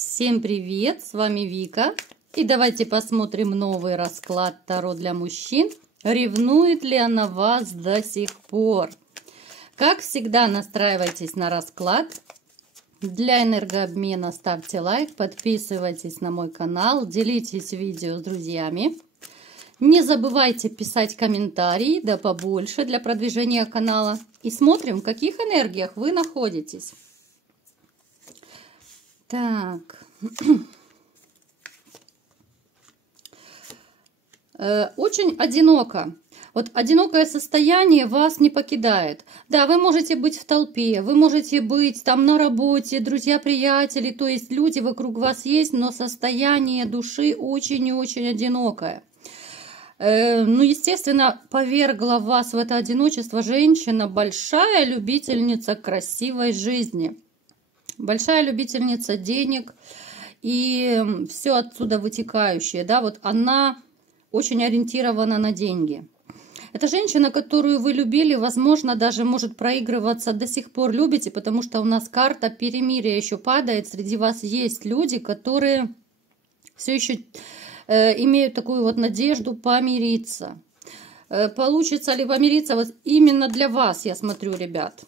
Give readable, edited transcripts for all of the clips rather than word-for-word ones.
Всем привет, с вами Вика. И давайте посмотрим новый расклад Таро для мужчин. Ревнует ли она вас до сих пор? Как всегда, настраивайтесь на расклад. Для энергообмена ставьте лайк, подписывайтесь на мой канал, делитесь видео с друзьями. Не забывайте писать комментарии, да побольше для продвижения канала. И смотрим, в каких энергиях вы находитесь. Так. Очень одиноко. Вот одинокое состояние вас не покидает. Да, вы можете быть в толпе, вы можете быть там на работе, друзья, приятели, то есть люди вокруг вас есть, но состояние души очень и очень одинокое. Ну, естественно, повергла вас в это одиночество женщина, большая любительница красивой жизни. Большая любительница денег и все отсюда вытекающее, да, вот она очень ориентирована на деньги. Это женщина, которую вы любили, возможно, даже может проигрываться, до сих пор любите, потому что у нас карта перемирия еще падает, среди вас есть люди, которые все еще имеют такую вот надежду помириться. Получится ли помириться вот именно для вас, я смотрю, ребят.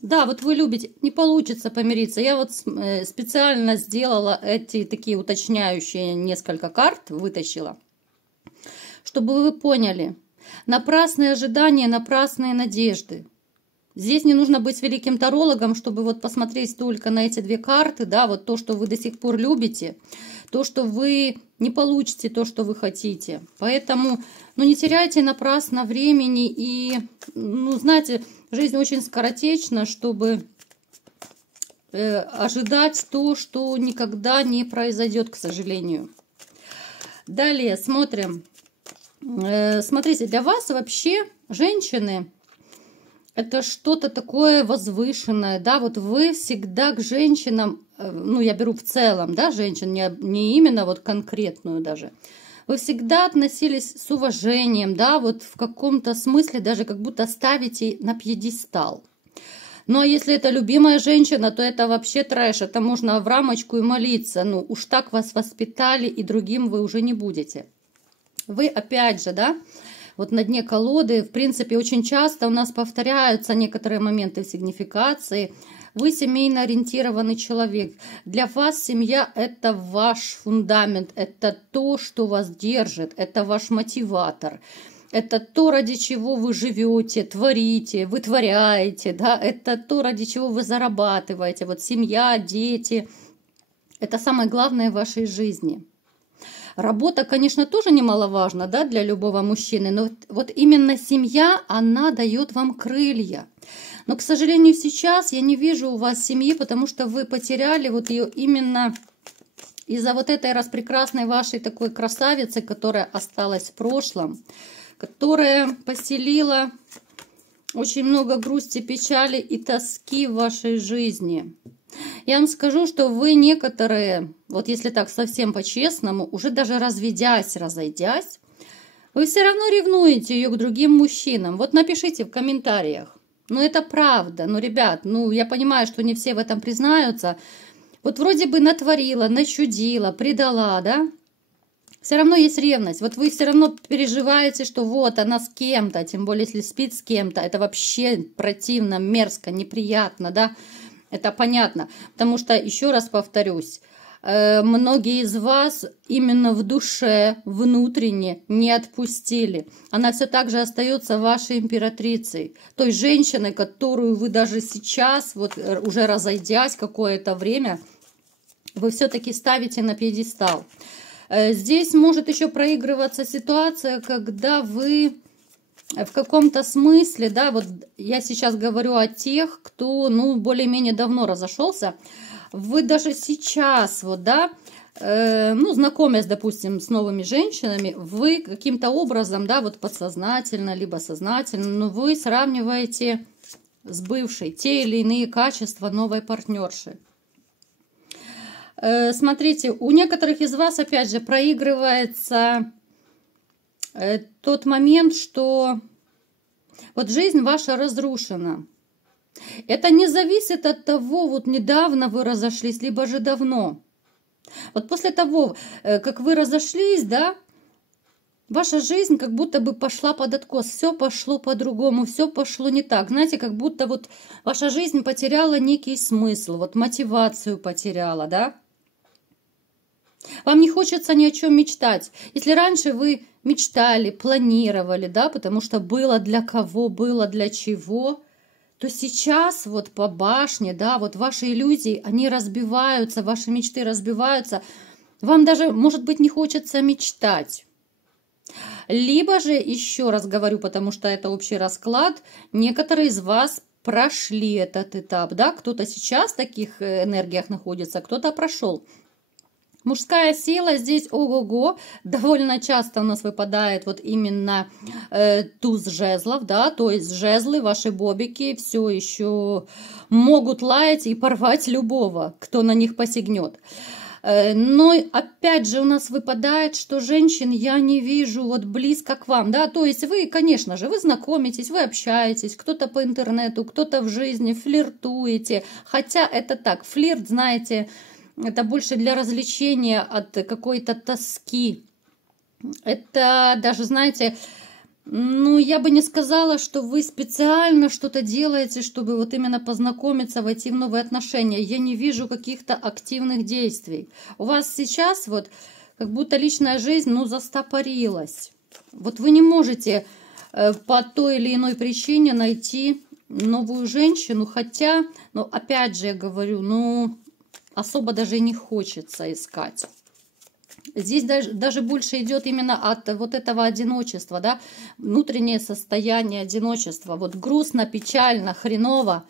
Да, вот вы любите, не получится помириться. Я вот специально сделала эти такие уточняющие несколько карт, вытащила, чтобы вы поняли. Напрасные ожидания, напрасные надежды. Здесь не нужно быть великим тарологом, чтобы вот посмотреть только на эти две карты, да, вот то, что вы до сих пор любите, то, что вы не получите, то, что вы хотите. Поэтому, ну, не теряйте напрасно времени и, ну, знаете, жизнь очень скоротечна, чтобы ожидать то, что никогда не произойдет, к сожалению. Далее смотрим. Смотрите, для вас вообще женщины это что-то такое возвышенное, да, вот вы всегда к женщинам, ну, я беру в целом, да, женщин, не именно вот конкретную даже, вы всегда относились с уважением, да, вот в каком-то смысле даже как будто ставите на пьедестал. Ну, а если это любимая женщина, то это вообще трэш, это можно в рамочку и молиться, ну, уж так вас воспитали, и другим вы уже не будете. Вы опять же, да, вот на дне колоды, в принципе, очень часто у нас повторяются некоторые моменты сигнификации. Вы семейно ориентированный человек. Для вас семья – это ваш фундамент, это то, что вас держит, это ваш мотиватор. Это то, ради чего вы живете, творите, вытворяете, да, это то, ради чего вы зарабатываете. Вот семья, дети – это самое главное в вашей жизни. Работа, конечно, тоже немаловажна, да, для любого мужчины, но вот именно семья, она дает вам крылья. Но, к сожалению, сейчас я не вижу у вас семьи, потому что вы потеряли вот ее именно из-за вот этой распрекрасной вашей такой красавицы, которая осталась в прошлом, которая поселила очень много грусти, печали и тоски в вашей жизни. Я вам скажу, что вы некоторые, вот если так совсем по-честному, уже даже разведясь, разойдясь, вы все равно ревнуете ее к другим мужчинам. Вот напишите в комментариях. Ну, это правда. Ну, ребят, ну, я понимаю, что не все в этом признаются. Вот вроде бы натворила, начудила, предала, да? Все равно есть ревность. Вот вы все равно переживаете, что вот она с кем-то, тем более, если спит с кем-то. Это вообще противно, мерзко, неприятно, да? Это понятно, потому что, еще раз повторюсь, многие из вас именно в душе, внутренне не отпустили. Она все так же остается вашей императрицей, той женщиной, которую вы даже сейчас, вот уже разойдясь какое-то время, вы все-таки ставите на пьедестал. Здесь может еще проигрываться ситуация, когда вы в каком-то смысле, да, вот я сейчас говорю о тех, кто, ну, более-менее давно разошелся, вы даже сейчас, вот, да, ну, знакомясь, допустим, с новыми женщинами, вы каким-то образом, да, вот подсознательно, либо сознательно, но вы сравниваете с бывшей те или иные качества новой партнерши. Смотрите, у некоторых из вас, опять же, проигрывается тот момент, что вот жизнь ваша разрушена. Это не зависит от того, вот недавно вы разошлись, либо же давно. Вот после того, как вы разошлись, да, ваша жизнь как будто бы пошла под откос, все пошло по-другому, все пошло не так. Знаете, как будто вот ваша жизнь потеряла некий смысл, вот мотивацию потеряла, да. Вам не хочется ни о чем мечтать. Если раньше вы мечтали, планировали, да, потому что было для кого, было для чего, то сейчас вот по башне, да, вот ваши иллюзии, они разбиваются, ваши мечты разбиваются. Вам даже, может быть, не хочется мечтать. Либо же, еще раз говорю, потому что это общий расклад, некоторые из вас прошли этот этап, да, кто-то сейчас в таких энергиях находится, кто-то прошел. Мужская сила здесь ого-го, довольно часто у нас выпадает вот именно туз жезлов, да, то есть жезлы, ваши бобики все еще могут лаять и порвать любого, кто на них посягнет. Но опять же у нас выпадает, что женщин я не вижу вот близко к вам, да, то есть вы, конечно же, вы знакомитесь, вы общаетесь, кто-то по интернету, кто-то в жизни, флиртуете, хотя это так, флирт, знаете, это больше для развлечения от какой-то тоски. Это даже, знаете, ну, я бы не сказала, что вы специально что-то делаете, чтобы вот именно познакомиться, войти в новые отношения. Я не вижу каких-то активных действий. У вас сейчас вот как будто личная жизнь, ну, застопорилась. Вот вы не можете по той или иной причине найти новую женщину, хотя, ну, опять же я говорю, ну, особо даже не хочется искать. Здесь даже больше идет именно от вот этого одиночества, да, внутреннее состояние одиночества. Вот грустно, печально, хреново,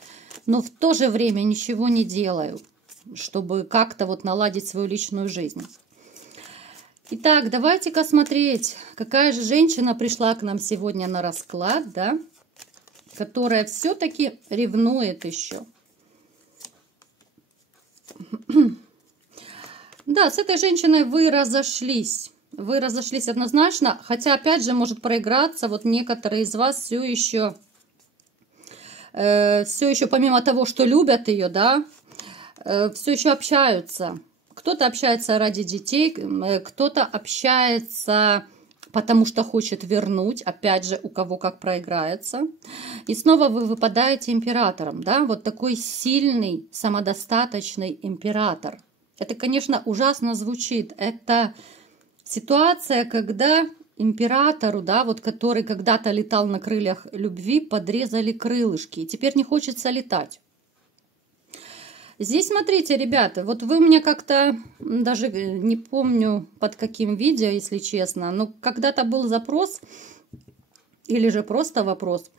но в то же время ничего не делаю, чтобы как-то вот наладить свою личную жизнь. Итак, давайте-ка смотреть, какая же женщина пришла к нам сегодня на расклад, да, которая все-таки ревнует еще. Да, с этой женщиной вы разошлись. Вы разошлись однозначно, хотя, опять же, может проиграться. Вот некоторые из вас все еще помимо того, что любят ее, да, все еще общаются. Кто-то общается ради детей, кто-то общается, потому что хочет вернуть. Опять же, у кого как проиграется. И снова вы выпадаете императором, да, вот такой сильный, самодостаточный император. Это, конечно, ужасно звучит. Это ситуация, когда императору, да, вот который когда-то летал на крыльях любви, подрезали крылышки. И теперь не хочется летать. Здесь, смотрите, ребята, вот вы у меня как-то, даже не помню под каким видео, если честно, но когда-то был запрос, или же просто вопрос,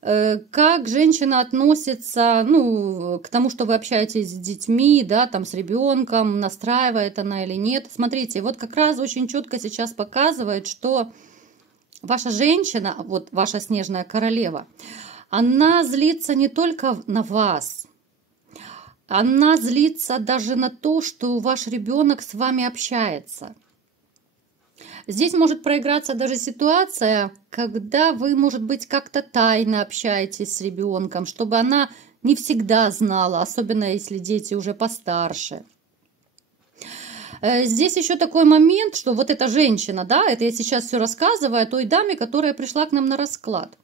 как женщина относится, ну, к тому, что вы общаетесь с детьми, да, там, с ребенком, настраивает она или нет. Смотрите, вот как раз очень четко сейчас показывает, что ваша женщина, вот ваша снежная королева, она злится не только на вас, она злится даже на то, что ваш ребенок с вами общается. Здесь может проиграться даже ситуация, когда вы, может быть, как-то тайно общаетесь с ребенком, чтобы она не всегда знала, особенно если дети уже постарше. Здесь еще такой момент, что вот эта женщина, да, это я сейчас все рассказываю о той даме, которая пришла к нам на расклад.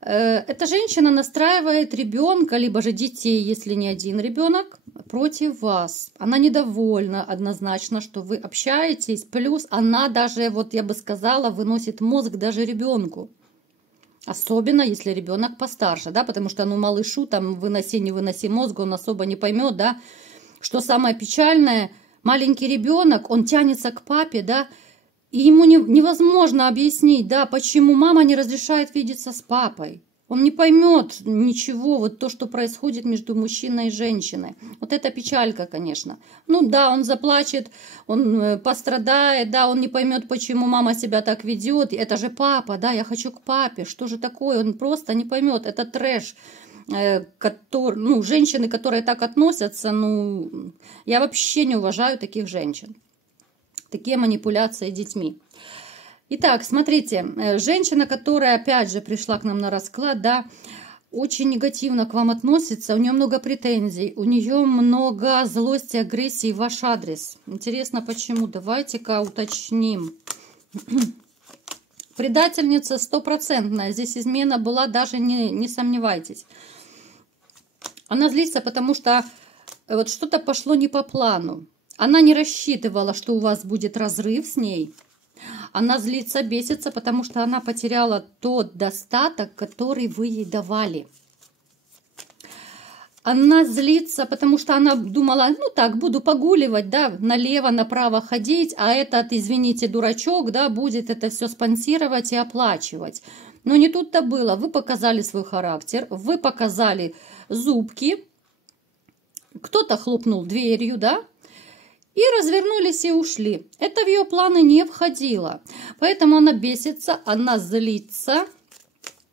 Эта женщина настраивает ребенка, либо же детей, если не один ребенок, против вас. Она недовольна однозначно, что вы общаетесь. Плюс она даже, вот я бы сказала, выносит мозг даже ребенку. Особенно, если ребенок постарше, да, потому что, ну, малышу там выноси, не выноси мозг, он особо не поймет, да. Что самое печальное, маленький ребенок, он тянется к папе, да, и ему невозможно объяснить, да, почему мама не разрешает видеться с папой. Он не поймет ничего, вот то, что происходит между мужчиной и женщиной. Вот это печалька, конечно. Ну да, он заплачет, он пострадает, да, он не поймет, почему мама себя так ведет. Это же папа, да, я хочу к папе. Что же такое? Он просто не поймет. Это трэш. Ну, женщины, которые так относятся, ну, я вообще не уважаю таких женщин. Такие манипуляции детьми. Итак, смотрите, женщина, которая опять же пришла к нам на расклад, да, очень негативно к вам относится, у нее много претензий, у нее много злости, агрессии в ваш адрес. Интересно, почему? Давайте-ка уточним. Предательница стопроцентная. Здесь измена была, даже не сомневайтесь. Она злится, потому что вот что-то пошло не по плану. Она не рассчитывала, что у вас будет разрыв с ней. Она злится, бесится, потому что она потеряла тот достаток, который вы ей давали. Она злится, потому что она думала, ну так, буду погуливать, да, налево, направо ходить, а этот, извините, дурачок, да, будет это все спонсировать и оплачивать. Но не тут-то было. Вы показали свой характер, вы показали зубки, кто-то хлопнул дверью, да, и развернулись и ушли. Это в ее планы не входило. Поэтому она бесится, она злится.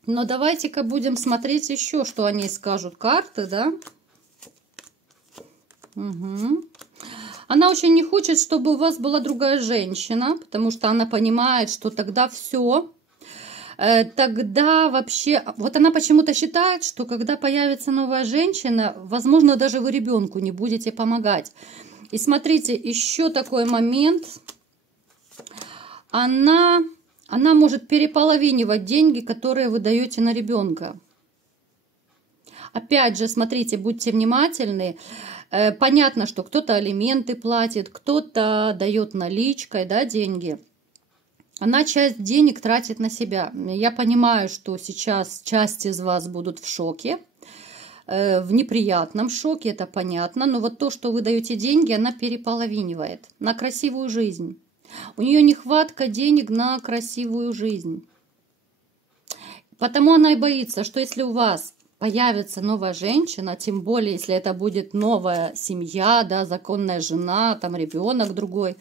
Но давайте-ка будем смотреть еще, что они скажут карты, да. Угу. Она очень не хочет, чтобы у вас была другая женщина, потому что она понимает, что тогда все. Тогда вообще, вот она почему-то считает, что когда появится новая женщина, возможно, даже вы ребенку не будете помогать. И смотрите, еще такой момент. Она может переполовинивать деньги, которые вы даете на ребенка. Опять же, смотрите, будьте внимательны. Понятно, что кто-то алименты платит, кто-то дает наличкой, да, деньги. Она часть денег тратит на себя. Я понимаю, что сейчас часть из вас будут в шоке. В неприятном шоке, это понятно, но вот то, что вы даете деньги, она переполовинивает на красивую жизнь. У нее нехватка денег на красивую жизнь. Потому она и боится, что если у вас появится новая женщина, тем более, если это будет новая семья, да, законная жена, там ребенок другой,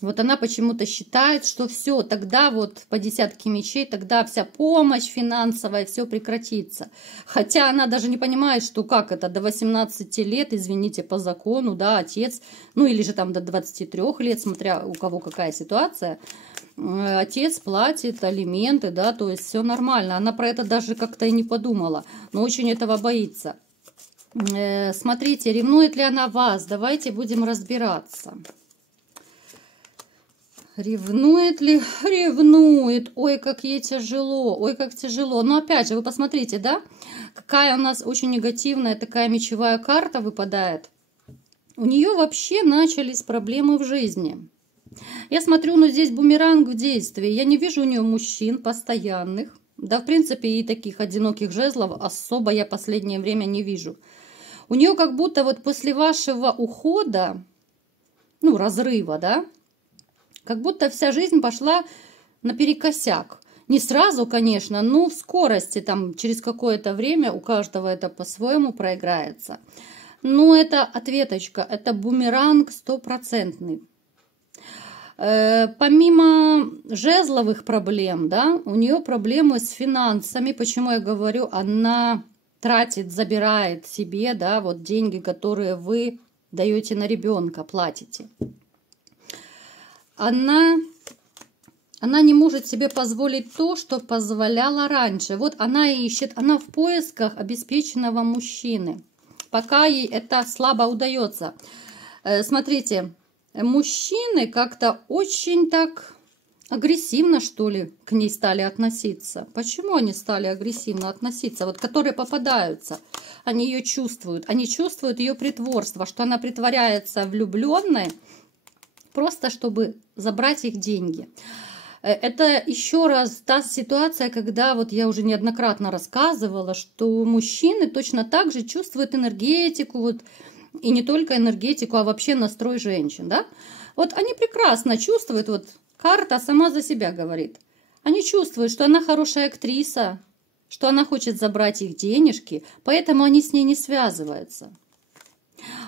вот она почему-то считает, что все, тогда вот по десятке мечей, тогда вся помощь финансовая, все прекратится. Хотя она даже не понимает, что как это, до 18 лет, извините, по закону, да, отец, ну или же там до 23 лет, смотря у кого какая ситуация, отец платит алименты, да, то есть все нормально. Она про это даже как-то и не подумала, но очень этого боится. Смотрите, ревнует ли она вас? Давайте будем разбираться. Ревнует ли? Ревнует. Ой, как ей тяжело. Ой, как тяжело. Но опять же, вы посмотрите, да? Какая у нас очень негативная такая мечевая карта выпадает. У нее вообще начались проблемы в жизни. Я смотрю, ну здесь бумеранг в действии. Я не вижу у нее мужчин постоянных. Да, в принципе, и таких одиноких жезлов особо я последнее время не вижу. У нее как будто вот после вашего ухода, ну, разрыва, да, как будто вся жизнь пошла наперекосяк. Не сразу, конечно, но в скорости, там, через какое-то время у каждого это по-своему проиграется. Но это ответочка, это бумеранг стопроцентный. Помимо жезловых проблем, да, у нее проблемы с финансами. Почему я говорю, она тратит, забирает себе, да, вот деньги, которые вы даете на ребенка, платите. Она не может себе позволить то, что позволяла раньше. Вот она ищет, она в поисках обеспеченного мужчины. Пока ей это слабо удается. Смотрите, мужчины как-то очень так агрессивно, что ли, к ней стали относиться. Почему они стали агрессивно относиться? Вот которые попадаются, они ее чувствуют. Они чувствуют ее притворство, что она притворяется влюбленной, просто чтобы забрать их деньги. Это еще раз та ситуация, когда вот я уже неоднократно рассказывала, что мужчины точно так же чувствуют энергетику, вот, и не только энергетику, а вообще настрой женщин. Да? Вот они прекрасно чувствуют, вот карта сама за себя говорит. Они чувствуют, что она хорошая актриса, что она хочет забрать их денежки, поэтому они с ней не связываются.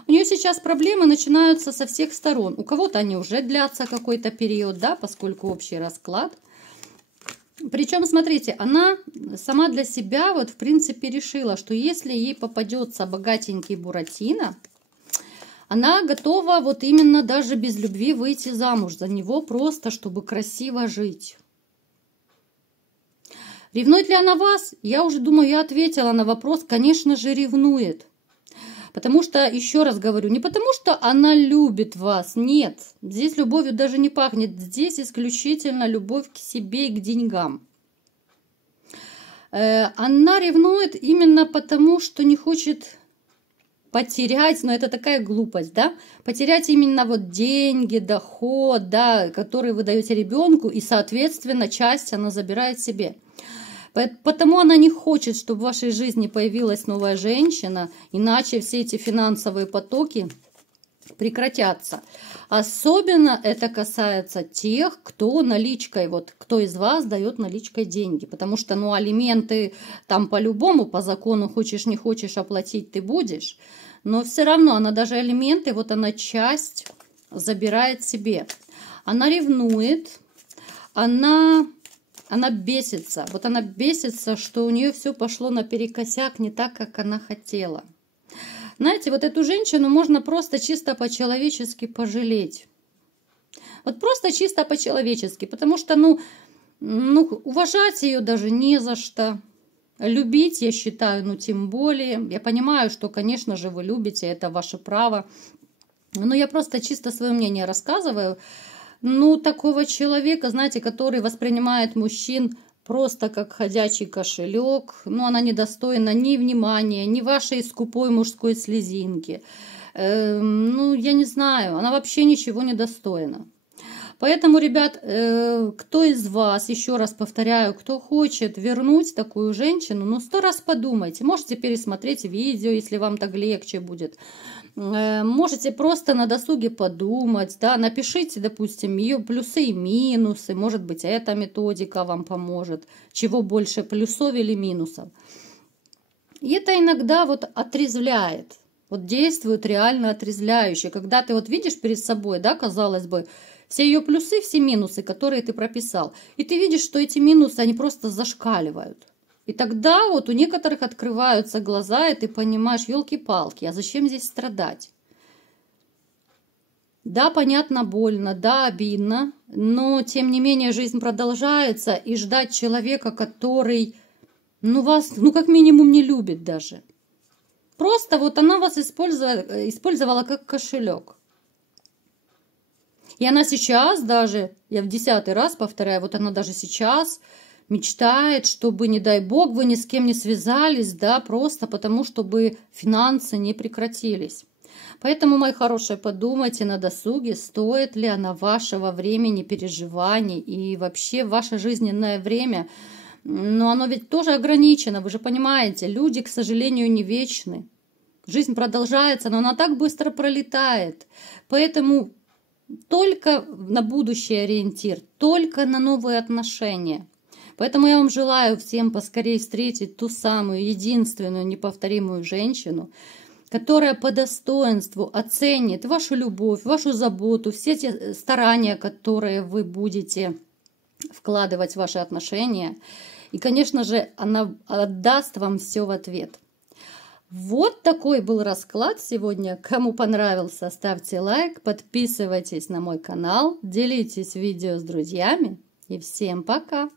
У нее сейчас проблемы начинаются со всех сторон. У кого-то они уже длятся какой-то период, да, поскольку общий расклад. Причем, смотрите, она сама для себя вот в принципе решила, что если ей попадется богатенький Буратино, она готова вот именно даже без любви выйти замуж за него, просто чтобы красиво жить. Ревнует ли она вас? Я уже думаю, я ответила на вопрос. Конечно же, ревнует. Потому что, еще раз говорю, не потому что она любит вас. Нет, здесь любовью даже не пахнет. Здесь исключительно любовь к себе и к деньгам. Она ревнует именно потому, что не хочет потерять, но это такая глупость, да, потерять именно вот деньги, доход, да, который вы даете ребенку, и, соответственно, часть она забирает себе. Потому она не хочет, чтобы в вашей жизни появилась новая женщина, иначе все эти финансовые потоки прекратятся. Особенно это касается тех, кто наличкой, вот кто из вас дает наличкой деньги. Потому что, ну, алименты там по-любому, по закону, хочешь не хочешь, оплатить ты будешь. Но все равно она даже алименты, вот она часть забирает себе. Она ревнует, она бесится. Вот она бесится, что у нее все пошло наперекосяк не так, как она хотела. Знаете, вот эту женщину можно просто чисто по-человечески пожалеть. Вот просто чисто по-человечески. Потому что, ну, уважать ее даже не за что. Любить, я считаю, ну, тем более. Я понимаю, что, конечно же, вы любите, это ваше право. Но я просто чисто свое мнение рассказываю. Ну, такого человека, знаете, который воспринимает мужчин просто как ходячий кошелек, ну, она недостойна ни внимания, ни вашей скупой мужской слезинки. Ну, я не знаю, она вообще ничего не достойна. Поэтому, ребят, кто из вас, еще раз повторяю, кто хочет вернуть такую женщину, ну, 100 раз подумайте. Можете пересмотреть видео, если вам так легче будет. Можете просто на досуге подумать, да, напишите, допустим, ее плюсы и минусы, может быть, эта методика вам поможет, чего больше, плюсов или минусов. И это иногда вот отрезвляет, вот действует реально отрезвляюще, когда ты вот видишь перед собой, да, казалось бы, все ее плюсы, все минусы, которые ты прописал, и ты видишь, что эти минусы, они просто зашкаливают. И тогда вот у некоторых открываются глаза, и ты понимаешь, елки-палки, а зачем здесь страдать? Да, понятно, больно, да, обидно, но тем не менее жизнь продолжается, и ждать человека, который, ну, вас, ну, как минимум не любит даже. Просто вот она вас использовала как кошелек. И она сейчас даже, я в 10-й раз повторяю, вот она даже сейчас мечтает, чтобы, не дай бог, вы ни с кем не связались, да, просто потому, чтобы финансы не прекратились. Поэтому, мои хорошие, подумайте на досуге, стоит ли она вашего времени, переживаний и вообще ваше жизненное время. Но оно ведь тоже ограничено, вы же понимаете, люди, к сожалению, не вечны. Жизнь продолжается, но она так быстро пролетает. Поэтому только на будущий ориентир, только на новые отношения. Поэтому я вам желаю всем поскорее встретить ту самую единственную неповторимую женщину, которая по достоинству оценит вашу любовь, вашу заботу, все те старания, которые вы будете вкладывать в ваши отношения. И, конечно же, она отдаст вам все в ответ. Вот такой был расклад сегодня. Кому понравился, ставьте лайк, подписывайтесь на мой канал, делитесь видео с друзьями. И всем пока!